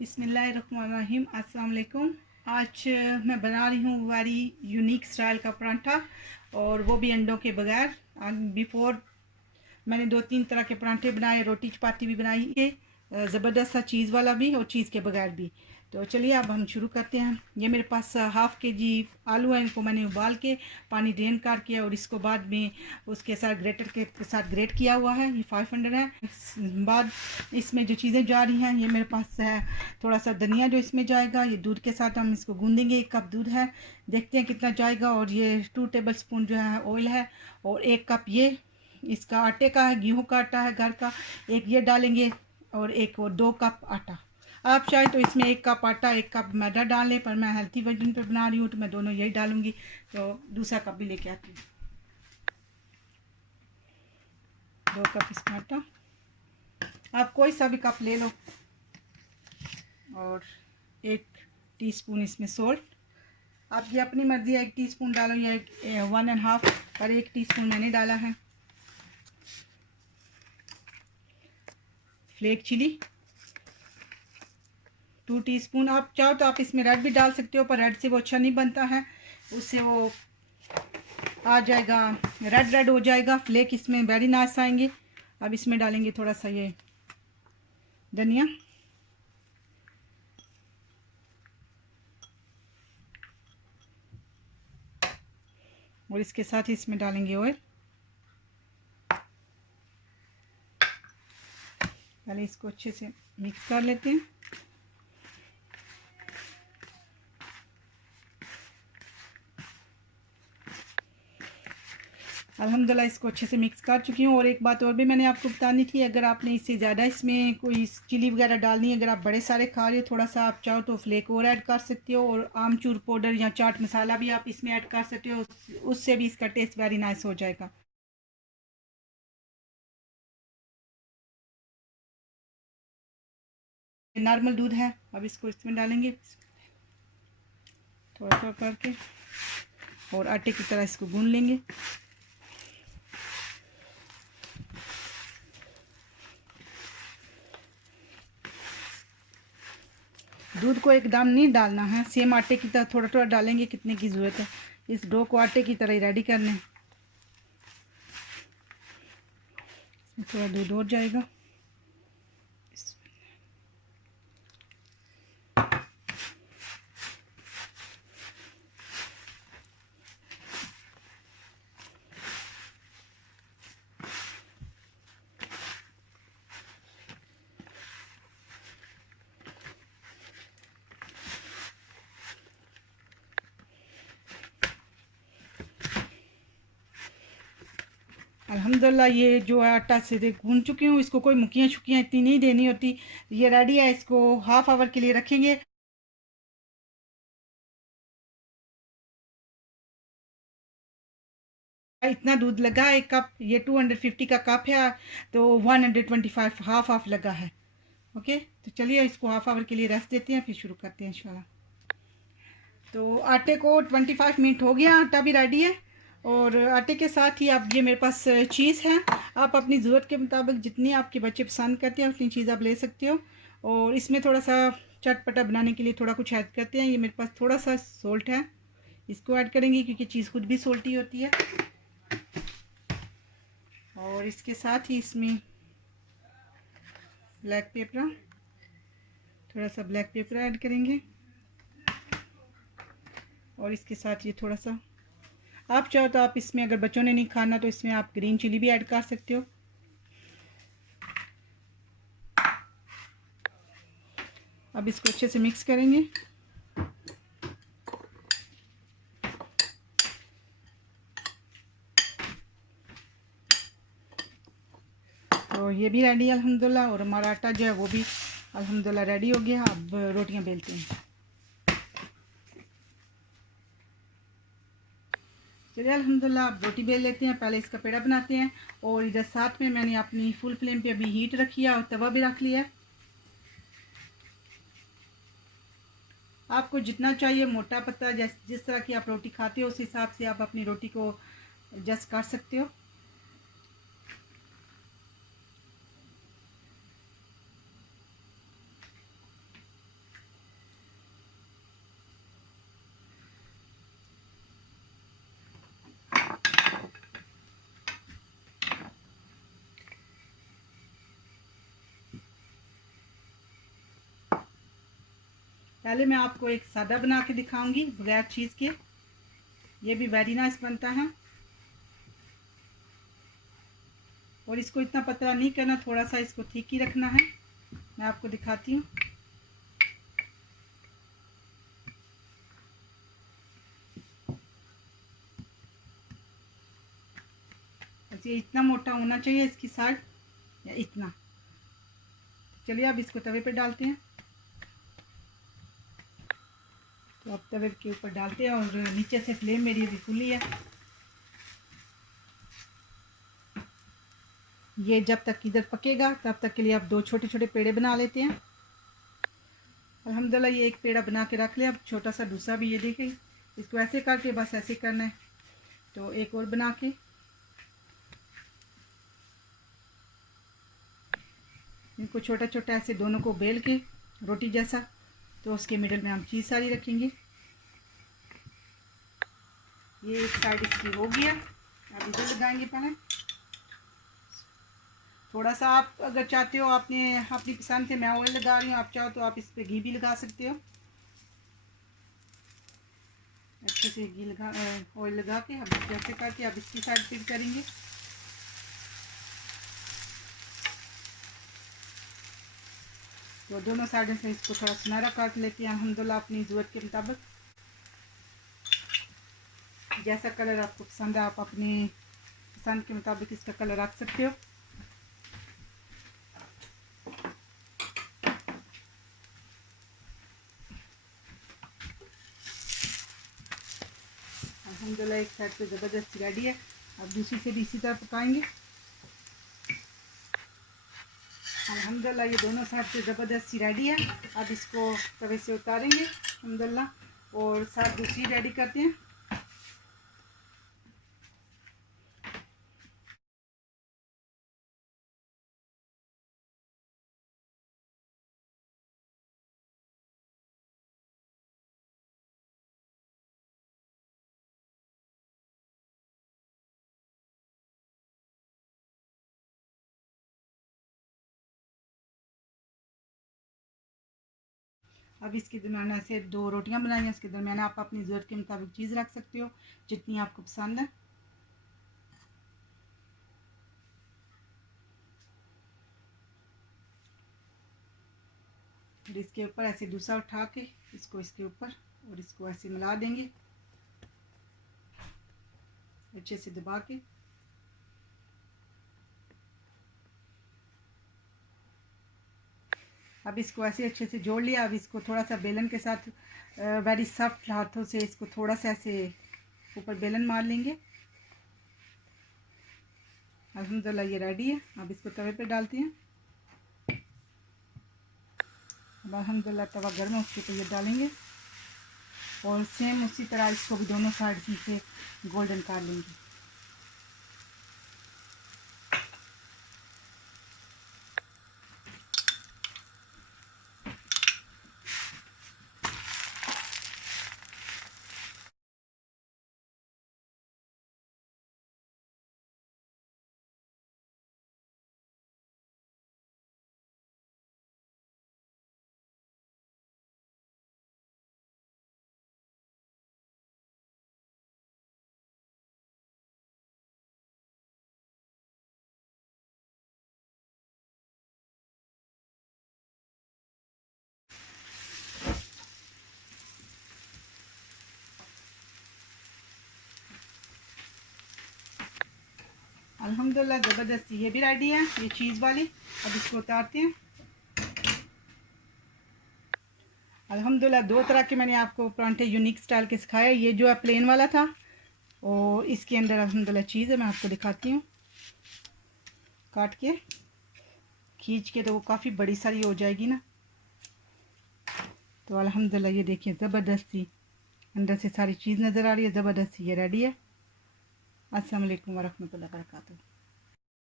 बिस्मिल्लाहिर्रहमानिर्रहीम। अस्सलाम वालेकुम। आज मैं बना रही हूँ वेरी यूनिक स्टाइल का परांठा, और वो भी अंडों के बगैर। बिफोर मैंने 2-3 तरह के परांठे बनाए, रोटी चपाती भी बनाई है, ज़बरदस्त सा चीज़ वाला भी और चीज़ के बगैर भी। तो चलिए अब हम शुरू करते हैं। ये मेरे पास हाफ़ के जी आलू हैं, इनको मैंने उबाल के पानी ड्रेन कर किया और इसको बाद में उसके साथ ग्रेटर के साथ ग्रेट किया हुआ है। ये 500 है। इस बाद इसमें जो चीज़ें जा रही हैं, ये मेरे पास है थोड़ा सा धनिया जो इसमें जाएगा। ये दूध के साथ हम इसको गूँधेंगे। 1 कप दूध है, देखते हैं कितना जाएगा। और ये 2 टेबल स्पून जो है ऑयल है, और 1 कप ये इसका आटे का है, गेहूं का आटा है घर का, एक ये डालेंगे, और 2 कप आटा। आप चाहे तो इसमें 1 कप आटा 1 कप मैदा डाल लें, पर मैं हेल्थी वर्जन पे बना रही हूँ तो मैं दोनों यही डालूंगी। तो दूसरा कप भी लेके आती हूँ। 2 कप इसमें आटा, आप कोई सा भी कप ले लो, और 1 टीस्पून इसमें सोल्ट। आप ये अपनी मर्जी है, 1 टीस्पून डालो या 1.5, पर 1 टीस्पून मैंने डाला है। Flake chilli 2 teaspoon. आप चाहो तो आप इसमें रेड भी डाल सकते हो, पर रेड से वो अच्छा नहीं बनता है, उससे वो आ जाएगा, रेड रेड हो जाएगा। फ्लेक इसमें वेरी नाइस आएंगे। अब इसमें डालेंगे थोड़ा सा ये धनिया, और इसके साथ ही इसमें डालेंगे ऑयल। पहले इसको अच्छे से मिक्स कर लेते हैं। अल्हम्दुलिल्लाह इसको अच्छे से मिक्स कर चुकी हूँ। और एक बात और भी मैंने आपको बतानी थी, अगर आपने इससे ज़्यादा इसमें कोई चिली वगैरह डालनी है, अगर आप बड़े सारे खा रहे हो, थोड़ा सा आप चाहो तो फ्लेक और ऐड कर सकते हो, और आमचूर पाउडर या चाट मसाला भी आप इसमें ऐड कर सकते हो, उससे भी इसका टेस्ट वेरी नाइस हो जाएगा। नॉर्मल दूध है, अब इसको इसमें डालेंगे थोड़ा थोड़ा करके, और आटे की तरह इसको गूंद लेंगे। दूध को एकदम नहीं डालना है, सेम आटे की तरह थोड़ा थोड़ा डालेंगे, कितने की ज़रूरत है। इस डो को आटे की तरह ही रेडी करना है। थोड़ा दूध और जाएगा। अल्हम्दुलिल्लाह ये जो है आटा से गूंद चुकी हूँ, इसको कोई मुकियाँ छुकियाँ इतनी नहीं देनी होती। ये रेडी है, इसको हाफ आवर के लिए रखेंगे। इतना दूध लगा 1 कप, ये 250 का कप है, तो 125 हाफ हाफ लगा है। ओके, तो चलिए इसको हाफ आवर के लिए रेस्ट देते हैं, फिर शुरू करते हैं इंशाल्लाह। तो आटे को 25 मिनट हो गया, आटा भी रेडी है। और आटे के साथ ही आप, ये मेरे पास चीज़ है, आप अपनी ज़रूरत के मुताबिक जितनी आपके बच्चे पसंद करते हैं उतनी चीज़ आप ले सकते हो। और इसमें थोड़ा सा चटपटा बनाने के लिए थोड़ा कुछ ऐड करते हैं। ये मेरे पास थोड़ा सा सोल्ट है, इसको ऐड करेंगे क्योंकि चीज़ खुद भी सोल्टी होती है। और इसके साथ ही इसमें ब्लैक पेपर, थोड़ा सा ब्लैक पेपर ऐड करेंगे। और इसके साथ ये थोड़ा सा, आप चाहो तो आप इसमें, अगर बच्चों ने नहीं खाना तो इसमें आप ग्रीन चिली भी ऐड कर सकते हो। अब इसको अच्छे से मिक्स करेंगे। तो ये भी रेडी है अल्हम्दुलिल्लाह, और हमारा आटा जो है वो भी अल्हम्दुलिल्लाह रेडी हो गया। अब रोटियां बेलते हैं। चलिए अल्हम्दुलिल्लाह अब रोटी बेल लेते हैं। पहले इसका पेड़ा बनाते हैं। और इधर साथ में मैंने अपनी फुल फ्लेम पे अभी हीट रखी है, और तवा भी रख लिया है। आपको जितना चाहिए मोटा पतला, जिस तरह की आप रोटी खाते हो उस हिसाब से आप अपनी रोटी को एडजस्ट कर सकते हो। पहले मैं आपको एक सादा बना के दिखाऊंगी बगैर चीज़ के। ये भी वेरी नाइस बनता है। और इसको इतना पतला नहीं करना, थोड़ा सा इसको ठीक ही रखना है। मैं आपको दिखाती हूँ। ये इतना मोटा होना चाहिए इसकी साइड, या इतना। चलिए अब इसको तवे पे डालते हैं। तो अब तवे के ऊपर डालते हैं और नीचे से फ्लेम मेरी अभी फुली है। ये जब तक इधर पकेगा तब तक के लिए आप 2 छोटे छोटे पेड़े बना लेते हैं। अल्हम्दुलिल्लाह ये एक पेड़ा बना के रख लिया। अब छोटा सा दूसरा भी, ये देखिए, इसको ऐसे करके बस ऐसे करना है। तो एक और बना के इनको छोटा छोटा ऐसे दोनों को बेल के रोटी जैसा, तो उसके मिडल में हम चीज़ सारी रखेंगे। ये एक साइड इसकी हो गया। अब इधर लगाएंगे पहले। थोड़ा सा आप अगर चाहते हो, आपने अपनी पसंद से, मैं ऑयल लगा रही हूँ, आप चाहो तो आप इस पर घी भी लगा सकते हो। अच्छे से घी लगा ऑयल लगा के अब जैसे करके अब इसकी साइड फिर करेंगे। तो दोनों साइड से इसको थोड़ा सुनहरा काट लेते हैं अल्हम्दुलिल्लाह अपनी ज़रूरत के मुताबिक। जैसा कलर आपको पसंद है आप अपनी पसंद के मुताबिक इसका कलर रख सकते हो। अल्हम्दुलिल्लाह एक साइड पे ज़बरदस्त रेडी है। अब दूसरी से भी इसी तरह पकाएंगे। अल्हम्दुलिल्लाह ये दोनों साइड से ज़बरदस्त रेडी है। अब इसको तवे से उतारेंगे अल्हम्दुलिल्लाह, और साथ दूसरी रेडी करते हैं। अब इसके दरमियान ऐसे 2 रोटियां बनाई हैं। इसके दरमियान आप अपनी ज़रूरत के मुताबिक चीज़ रख सकते हो जितनी आपको पसंद है। और इसके ऊपर ऐसे दूसरा उठा के इसको इसके ऊपर और इसको ऐसे मिला देंगे अच्छे से दबा के। अब इसको ऐसे अच्छे से जोड़ लिया। अब इसको थोड़ा सा बेलन के साथ वेरी सॉफ्ट हाथों से इसको थोड़ा सा ऐसे ऊपर बेलन मार लेंगे। अल्हम्दुलिल्लाह ये रेडी है। अब इसको तवे पे डालते हैं। अब अल्हम्दुलिल्लाह तवा गर्म है, उसके ऊपर ये डालेंगे और सेम उसी तरह इसको भी दोनों साइड से गोल्डन कर लेंगे। अल्हम्दुलिल्लाह ज़बरदस्त ये भी रेडी है, ये चीज़ वाली। अब इसको उतारते हैं। अल्हम्दुलिल्लाह 2 तरह के मैंने आपको परांठे यूनिक स्टाइल के सिखाए। ये जो है प्लेन वाला था और इसके अंदर अल्हम्दुलिल्लाह चीज़ है। मैं आपको दिखाती हूँ काट के खींच के, तो वो काफ़ी बड़ी सारी हो जाएगी ना। तो अल्हम्दुलिल्लाह ये देखिए ज़बरदस्ती अंदर से सारी चीज़ नज़र आ रही है। ज़बरदस्ती ये रेडी है। अस्सलाम वालेकुम वरहमतुल्लाहि वबरकातुहू।